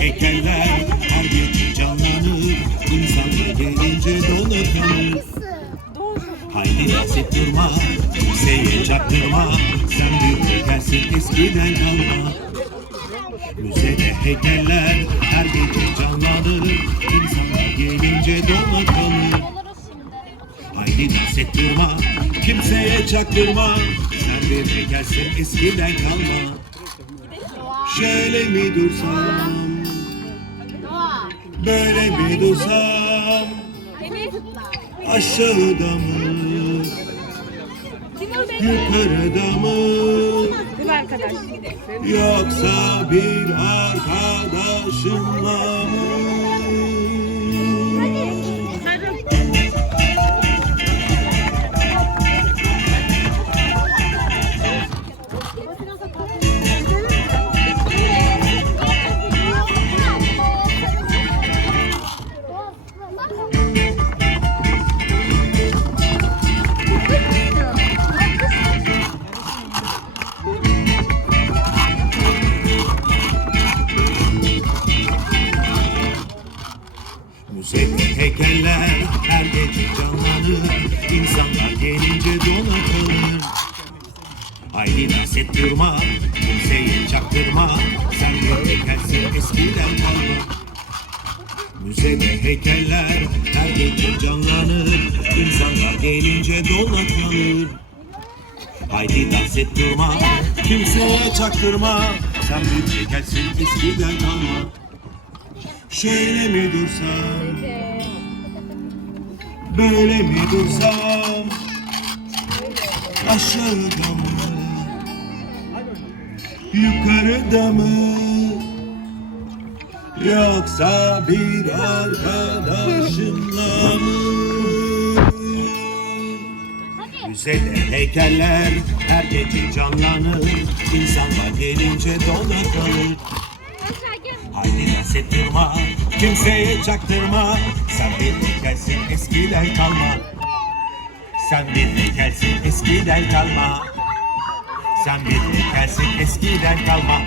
Ekerler her gece canlanır İnsanlar gelince dolu kalır Haydi yasit durma Kimseye çaktırma Sen bir ekersin eskiden kalma Müzede heykeller her gece canlanır İnsanlar gelince dolu kalır Haydi dans ettirma Kimseye çaktırma Sen bir ekersin eskiden kalma Şöyle mi dursam Böyle mi dursam Aşağıda mı Yukarıda mı Bir. Yoksa bir arkadaşımla mı? Müzede heykeller her gece canlanır İnsanlar gelince dona Haydi dans et durma Kimseye çaktırma. Sen bir heykelsin eskiden kalma. Müzede heykeller her gece canlanır İnsanlar gelince dona Haydi dans et durma Kimseye çaktırma. Sen bir heykelsin eskiden kalma Şöyle mi dursam Böyle mi dursam Aşağıda mı? Yukarıda mı? Yoksa bir arkadaşımla mı? Müzede heykeller her gece canlanır. İnsanlar gelince dona kalır. Haydi dans et durma Kimseye çaktırma. Sen bir heykelsin eskiden kalma. Sen bir heykelsin eskiden kalma. Sen bir heykelsin eskiden kalma